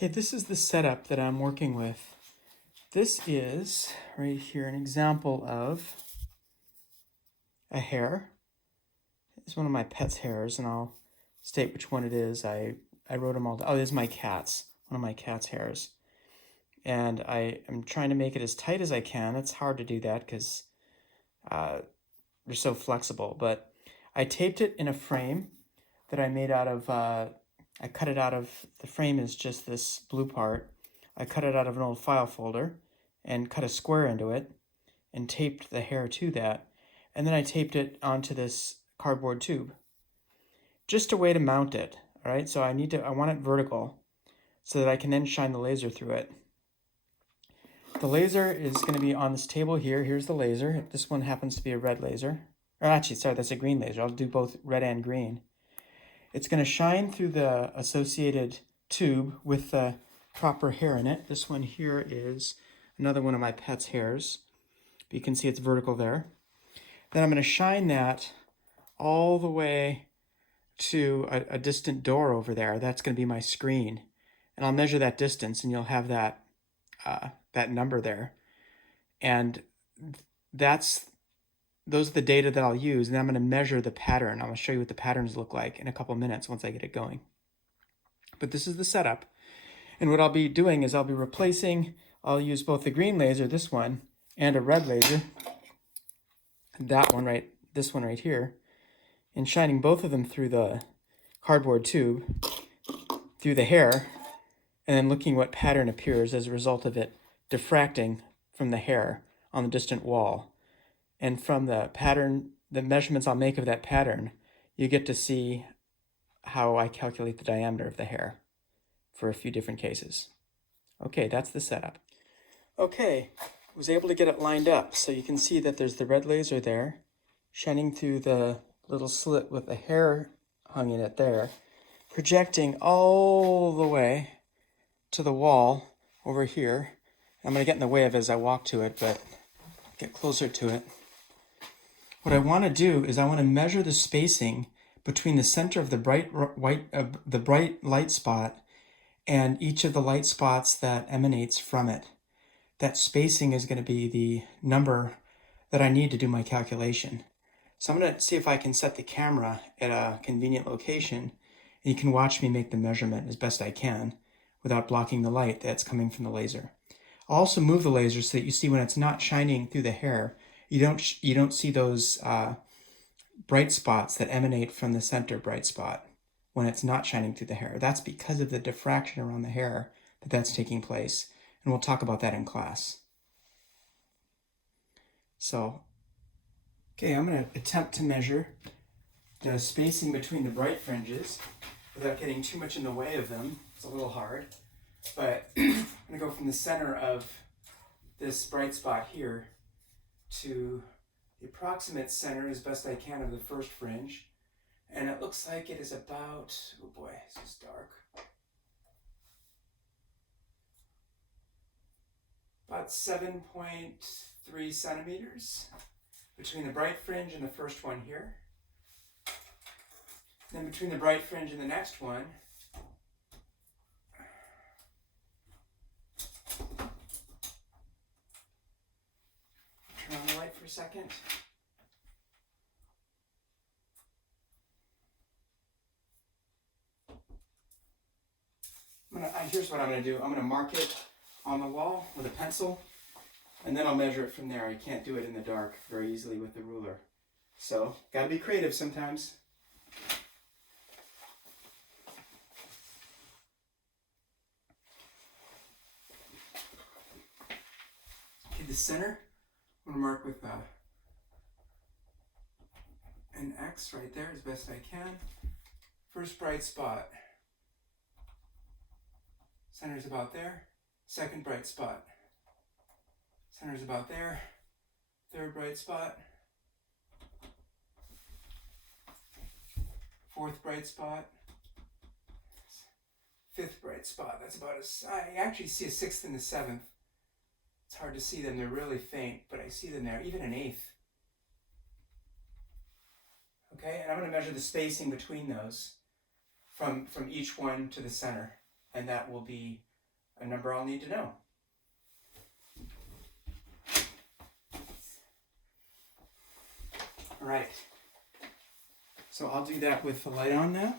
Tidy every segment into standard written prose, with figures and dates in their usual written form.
Okay, this is the setup that I'm working with. This is, right here, an example of a hair. It's one of my pet's hairs, and I'll state which one it is. I wrote them all down. Oh, this is my cat's, one of my cat's hairs. And I am trying to make it as tight as I can. It's hard to do that because they're so flexible. But I taped it in a frame that I made out of, I cut it out of, the frame is just this blue part. I cut it out of an old file folder and cut a square into it and taped the hair to that. And then I taped it onto this cardboard tube. Just a way to mount it, all right? So I want it vertical so that I can then shine the laser through it. The laser is going to be on this table here. Here's the laser. This one happens to be a red laser. Or actually, sorry, that's a green laser. I'll do both red and green. It's going to shine through the associated tube with the proper hair in it. This one here is another one of my pet's hairs. But you can see it's vertical there. Then I'm going to shine that all the way to a distant door over there. That's going to be my screen. And I'll measure that distance, and you'll have that that number there. And those are the data that I'll use, and I'm going to measure the pattern. I'm going to show you what the patterns look like in a couple minutes once I get it going. But this is the setup. And what I'll be doing is I'll use both the green laser, this one, and a red laser, this one right here, and shining both of them through the cardboard tube, through the hair, and then looking what pattern appears as a result of it diffracting from the hair on the distant wall. And from the pattern, the measurements I'll make of that pattern, you get to see how I calculate the diameter of the hair for a few different cases. Okay, that's the setup. Okay, I was able to get it lined up. So you can see that there's the red laser there, shining through the little slit with the hair hung in it there, projecting all the way to the wall over here. I'm going to get in the way of it as I walk to it, but get closer to it. What I want to do is I want to measure the spacing between the center of the bright light spot and each of the light spots that emanates from it. That spacing is going to be the number that I need to do my calculation. So I'm going to see if I can set the camera at a convenient location, and you can watch me make the measurement as best I can without blocking the light that's coming from the laser. I'll also move the laser so that you see when it's not shining through the hair, you don't see those bright spots that emanate from the center bright spot when it's not shining through the hair. That's because of the diffraction around the hair that's taking place, and we'll talk about that in class. So, okay, I'm going to attempt to measure the spacing between the bright fringes without getting too much in the way of them. It's a little hard, but I'm going to go from the center of this bright spot here to the approximate center as best I can of the first fringe. And it looks like it is about, oh boy, this is dark, about 7.3 centimeters between the bright fringe and the first one here. Then between the bright fringe and the next one, turn on the light for a second. Here's what I'm going to do. I'm going to mark it on the wall with a pencil, and then I'll measure it from there. I can't do it in the dark very easily with the ruler. So, got to be creative sometimes. Okay, the center, I'm going to mark with an X right there as best I can. First bright spot. Center's about there. Second bright spot. Center's about there. Third bright spot. Fourth bright spot. Fifth bright spot. That's about I actually see a sixth and a seventh. It's hard to see them. They're really faint, but I see them there. Even an eighth. Okay, and I'm going to measure the spacing between those from each one to the center. And that will be a number I'll need to know. All right, so I'll do that with the light on now.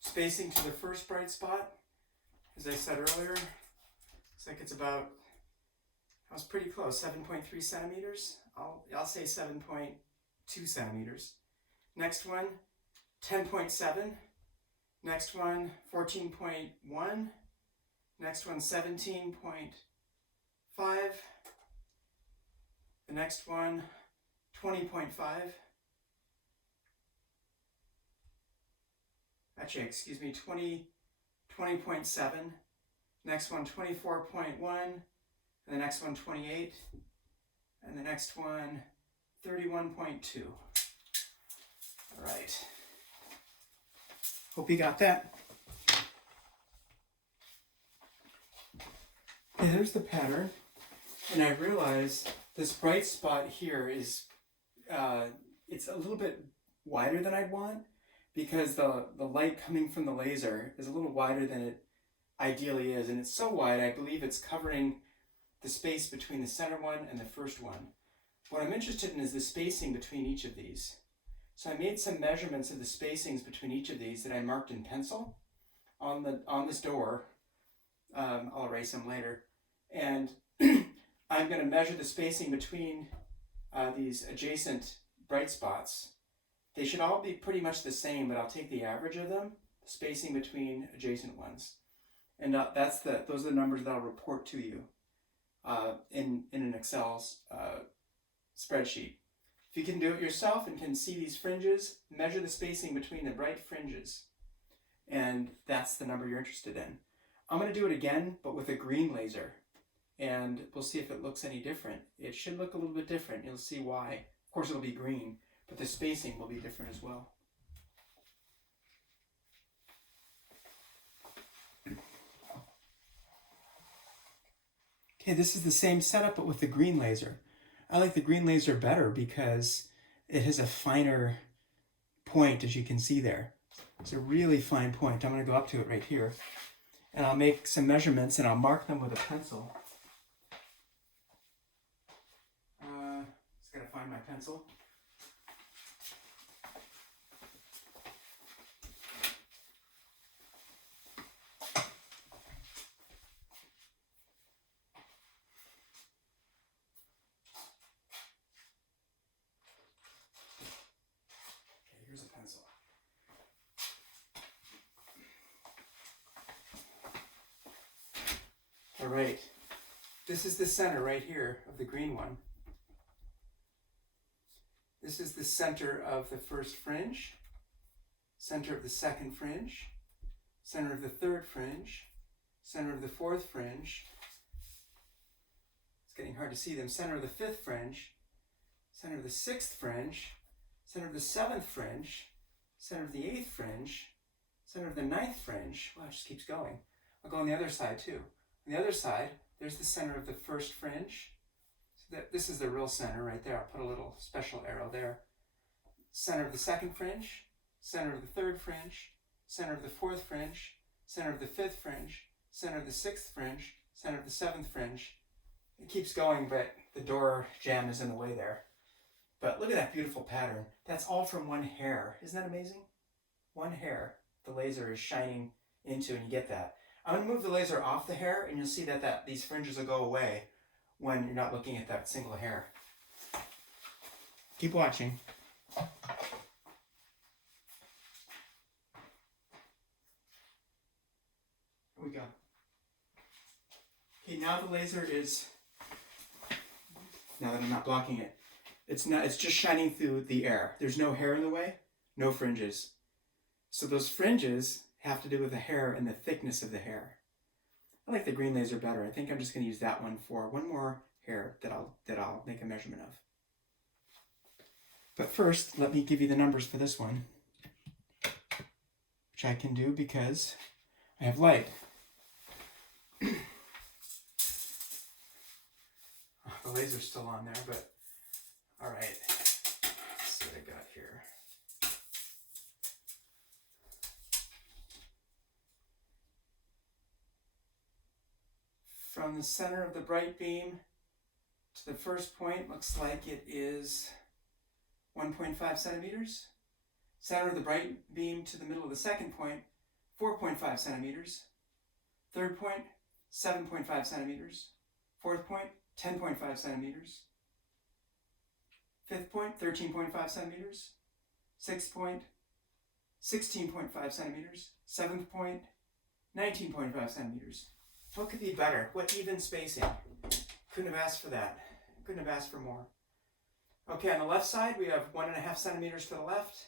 Spacing to the first bright spot, as I said earlier, looks like it's about, I was pretty close, 7.3 centimeters. I'll say 7.2 centimeters. Next one, 10.7. Next one, 14.1. Next one, 17.5. The next one, 20.5. Actually, excuse me, 20.7. Next one, 24.1. And the next one, 28. And the next one, 31.2. All right. Hope you got that. Okay, there's the pattern. And I realize this bright spot here is, it's a little bit wider than I'd want, because the light coming from the laser is a little wider than it ideally is. And it's so wide, I believe it's covering the space between the center one and the first one. What I'm interested in is the spacing between each of these. So I made some measurements of the spacings between each of these that I marked in pencil on this door. I'll erase them later. And I'm going to measure the spacing between these adjacent bright spots. They should all be pretty much the same, but I'll take the average of them, the spacing between adjacent ones. And those are the numbers that I'll report to you in an Excel spreadsheet. If you can do it yourself and can see these fringes, measure the spacing between the bright fringes. And that's the number you're interested in. I'm going to do it again, but with a green laser. And we'll see if it looks any different. It should look a little bit different. You'll see why. Of course, it'll be green, but the spacing will be different as well. Okay, this is the same setup, but with the green laser. I like the green laser better because it has a finer point, as you can see there. It's a really fine point. I'm going to go up to it right here. And I'll make some measurements and I'll mark them with a pencil. Just got to find my pencil. All right, this is the center right here of the green one. This is the center of the first fringe, center of the second fringe, center of the third fringe, center of the fourth fringe. It's getting hard to see them. Center of the fifth fringe, center of the sixth fringe, center of the seventh fringe, center of the eighth fringe, center of the ninth fringe. Wow, it just keeps going. I'll go on the other side too. On the other side, there's the center of the first fringe. So this is the real center right there. I'll put a little special arrow there. Center of the second fringe, center of the third fringe, center of the fourth fringe, center of the fifth fringe, center of the sixth fringe, center of the seventh fringe. It keeps going, but the door jamb is in the way there. But look at that beautiful pattern. That's all from one hair. Isn't that amazing? One hair the laser is shining into, and you get that. I'm going to move the laser off the hair, and you'll see that these fringes will go away when you're not looking at that single hair. Keep watching. Here we go. Okay, now the laser is, now that I'm not blocking it, it's just shining through the air. There's no hair in the way, no fringes. So those fringes have to do with the hair and the thickness of the hair. I like the green laser better. I think I'm just going to use that one for one more hair that I'll make a measurement of. But first, let me give you the numbers for this one, which I can do because I have light. The laser's still on there, but all right. Let's see what I got here. From the center of the bright beam to the first point, looks like it is 1.5 centimeters. Center of the bright beam to the middle of the second point, 4.5 centimeters. Third point, 7.5 centimeters. Fourth point, 10.5 centimeters. Fifth point, 13.5 centimeters. Sixth point, 16.5 centimeters. Seventh point, 19.5 centimeters. What could be better? What even spacing? Couldn't have asked for that. Couldn't have asked for more. Okay, on the left side, we have 1.5 centimeters to the left.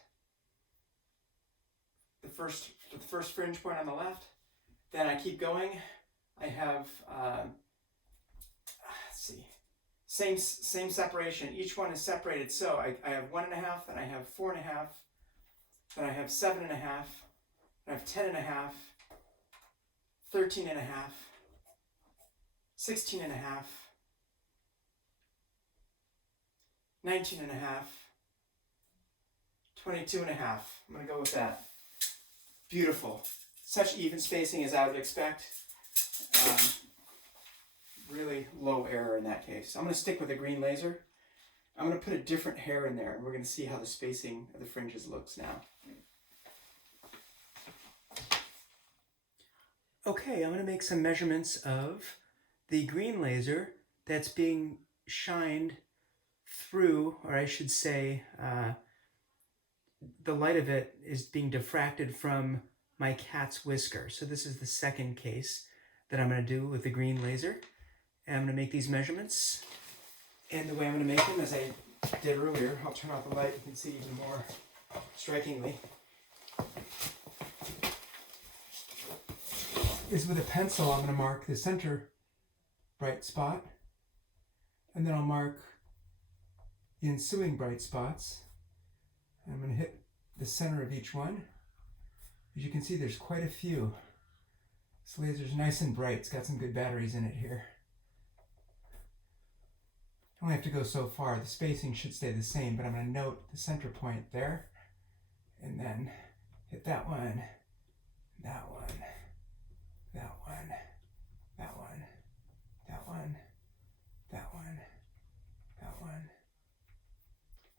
The first fringe point on the left. Then I keep going. I have, let's see, same separation. Each one is separated. So I have 1.5, then I have 4.5, then I have 7.5, then I have 10.5, 13.5, 16.5, 19.5, 22.5. I'm going to go with that. Beautiful. Such even spacing as I would expect. Really low error in that case. I'm going to stick with a green laser. I'm going to put a different hair in there, and we're going to see how the spacing of the fringes looks now. Okay, I'm going to make some measurements of the green laser that's being shined through, or I should say, the light of it is being diffracted from my cat's whisker. So this is the second case that I'm going to do with the green laser. And I'm going to make these measurements. And the way I'm going to make them, as I did earlier, I'll turn off the light, you can see even more strikingly, is with a pencil. I'm going to mark the center bright spot, and then I'll mark the ensuing bright spots. And I'm going to hit the center of each one. As you can see, there's quite a few. This laser's nice and bright. It's got some good batteries in it here. I only have to go so far. The spacing should stay the same, but I'm going to note the center point there, and then hit that one, that one, that one, that one, that one, that one, that one,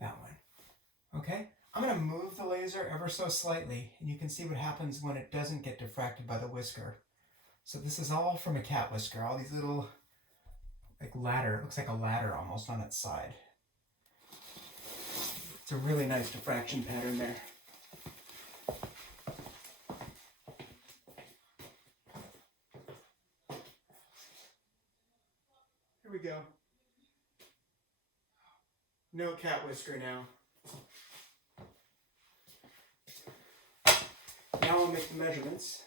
that one. Okay? I'm going to move the laser ever so slightly, and you can see what happens when it doesn't get diffracted by the whisker. So this is all from a cat whisker, all these little, like ladder, it looks like a ladder almost on its side. It's a really nice diffraction pattern there. Here we go. No cat whisker now. Now I'll make the measurements.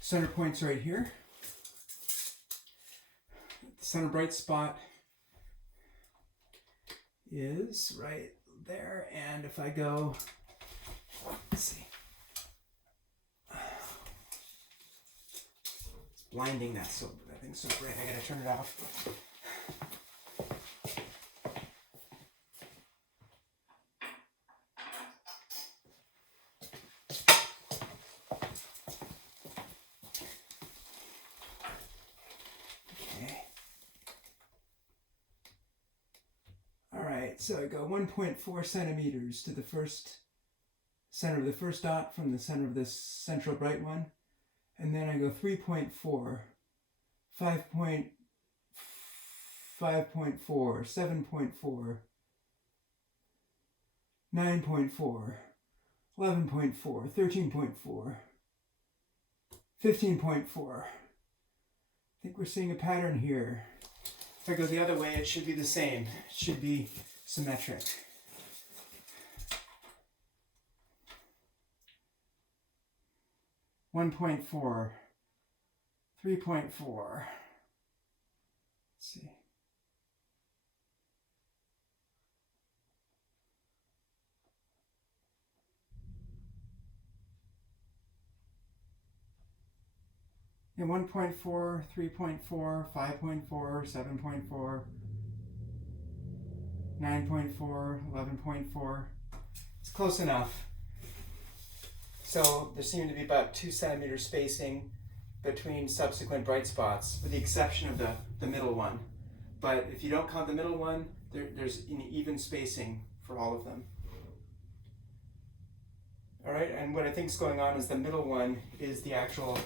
Center point's right here. The center bright spot is right there, and if I go, let's see, it's blinding, that thing's so bright, I gotta turn it off. So I go 1.4 centimeters to the first center of the first dot from the center of this central bright one. And then I go 3.4, 5.4, 7.4, 9.4, 11.4, 13.4, 15.4. I think we're seeing a pattern here. If I go the other way, it should be the same. It should be symmetric. .4, 3.4. Let's see. Yeah, 1.4, 3.4, 5.4, 7.4, 9.4, 11.4. It's close enough. So there seemed to be about 2 centimeter spacing between subsequent bright spots, with the exception of the middle one. But if you don't count the middle one, there's an even spacing for all of them. All right, and what I think is going on is the middle one is the actual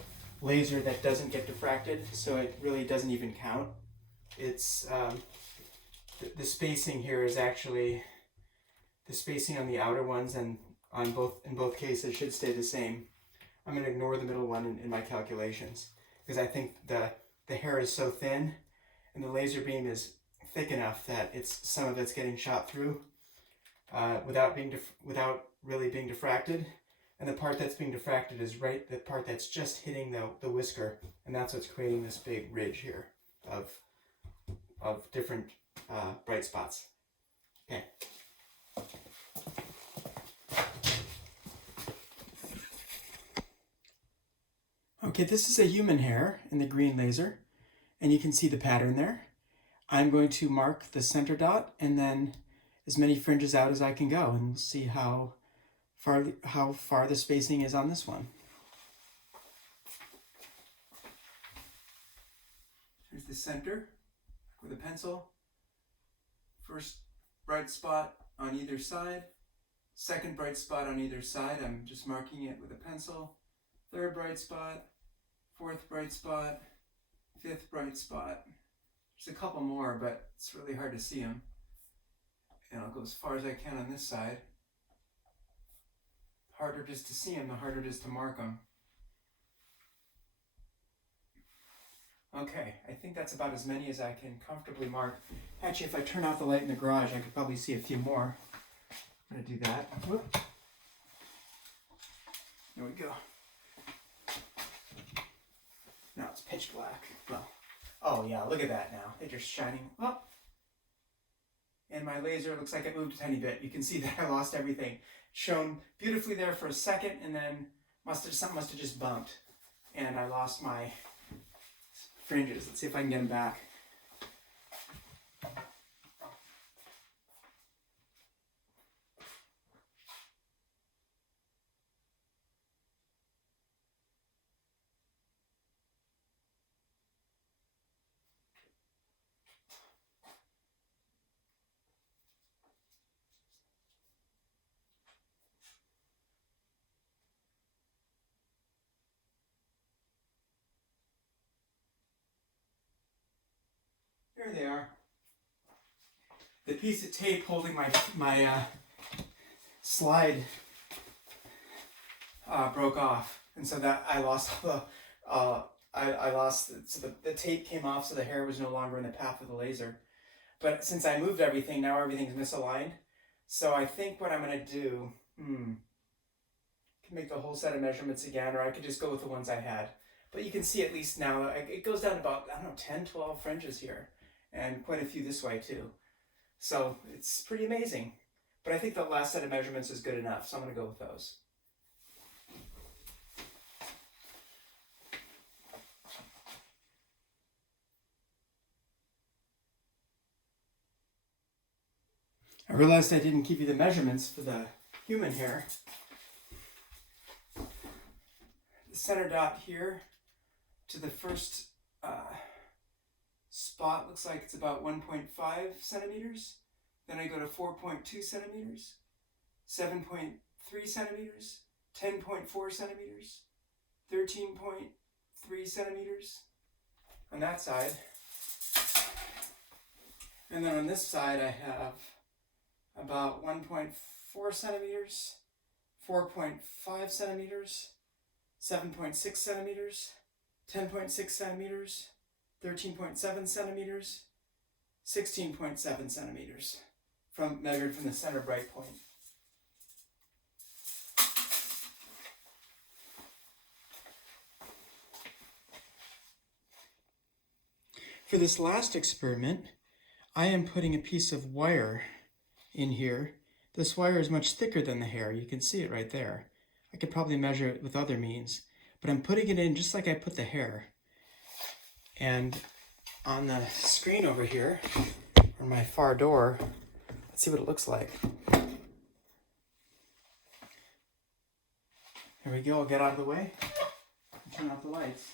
laser that doesn't get diffracted, so it really doesn't even count. It's the spacing here is actually the spacing on the outer ones, and in both cases should stay the same. I'm going to ignore the middle one in my calculations because I think the hair is so thin and the laser beam is thick enough that some of it's getting shot through without really being diffracted, and the part that's being diffracted is the part that's just hitting the whisker, and that's what's creating this big ridge here of different bright spots. Okay. Okay, this is a human hair in the green laser, and you can see the pattern there. I'm going to mark the center dot and then as many fringes out as I can go, and we'll see how far the spacing is on this one. Here's the center with a pencil. First bright spot on either side. Second bright spot on either side. I'm just marking it with a pencil. Third bright spot. Fourth bright spot. Fifth bright spot. There's a couple more, but it's really hard to see them. And I'll go as far as I can on this side. The harder it is to see them, the harder it is to mark them. Okay, I think that's about as many as I can comfortably mark. Actually, if I turn off the light in the garage, I could probably see a few more. I'm going to do that. Whoop. There we go. Now it's pitch black. Well, oh yeah, look at that now. They're just shining up. And my laser looks like it moved a tiny bit. You can see that I lost everything. Shown beautifully there for a second, and then something must have just bumped. And I lost my fringes. Let's see if I can get them back. There they are. The piece of tape holding my slide broke off, and so that I lost all the I lost so the tape came off, so the hair was no longer in the path of the laser. But since I moved everything, now everything's misaligned. So I think what I'm going to do, can make the whole set of measurements again, or I could just go with the ones I had. But you can see at least now, it goes down about, I don't know, 10, 12 fringes here. And quite a few this way too. So it's pretty amazing. But I think the last set of measurements is good enough, so I'm going to go with those. I realized I didn't give you the measurements for the human hair. The center dot here to the first spot looks like it's about 1.5 centimeters. Then I go to 4.2 centimeters, 7.3 centimeters, 10.4 centimeters, 13.3 centimeters on that side. And then on this side I have about 1.4 centimeters, 4.5 centimeters, 7.6 centimeters, 10.6 centimeters, 13.7 centimeters, 16.7 centimeters, measured from the center bright point. For this last experiment, I am putting a piece of wire in here. This wire is much thicker than the hair. You can see it right there. I could probably measure it with other means, but I'm putting it in just like I put the hair. And on the screen over here, on my far door, let's see what it looks like. Here we go, I'll get out of the way and turn off the lights.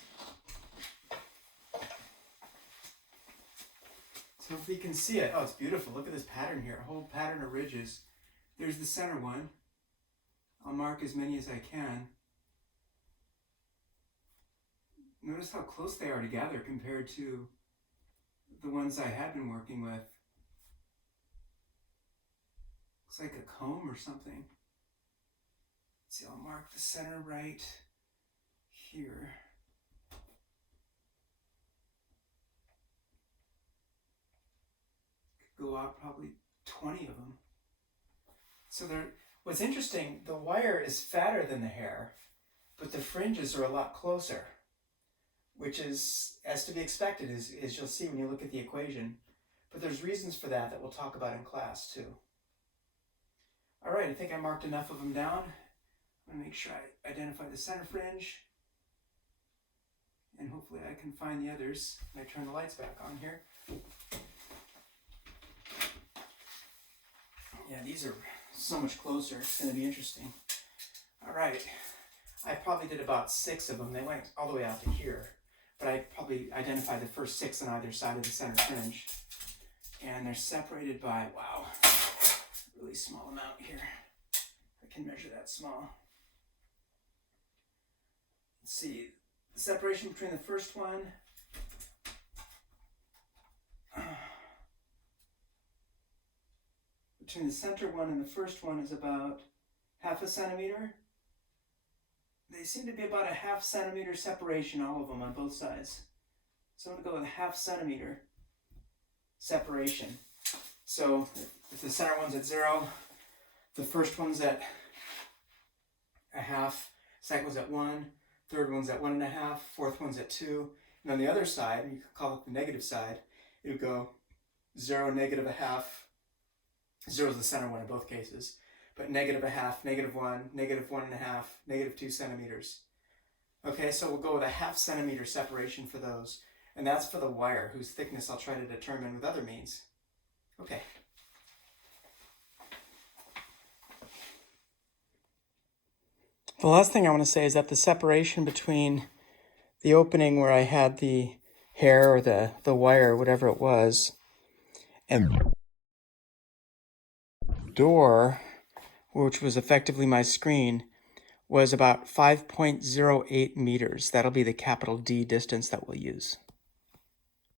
So if you can see it, oh, it's beautiful. Look at this pattern here, a whole pattern of ridges. There's the center one. I'll mark as many as I can. Notice how close they are together compared to the ones I had been working with. Looks like a comb or something. Let's see, I'll mark the center right here. Could go out probably 20 of them. So what's interesting, the wire is fatter than the hair, but the fringes are a lot closer, which is as to be expected, as you'll see when you look at the equation. But there's reasons for that we'll talk about in class too. All right, I think I marked enough of them down. I'm gonna make sure I identify the center fringe, and hopefully I can find the others when I turn the lights back on here. Yeah, these are so much closer. It's going to be interesting. All right. I probably did about 6 of them. They went all the way out to here. But I probably identified the first 6 on either side of the center fringe. And they're separated by, wow, really small amount here. I can measure that small. Let's see. The separation between the first one between the center one and the first one is about 1/2 centimeter. They seem to be about a 1/2 centimeter separation, all of them on both sides. So I'm going to go with a 1/2 centimeter separation. So if the center one's at 0, the first one's at 1/2, second one's at 1, third one's at 1.5, fourth one's at 2. And on the other side, you could call it the negative side, it would go 0, -1/2. 0 is the center one in both cases, but -1/2, -1, -1.5, -2 centimeters. Okay, so we'll go with a 1/2 centimeter separation for those, and that's for the wire, whose thickness I'll try to determine with other means. Okay. The last thing I want to say is that the separation between the opening where I had the hair or the wire, whatever it was, and door, which was effectively my screen, was about 5.08 meters. That'll be the capital D distance that we'll use.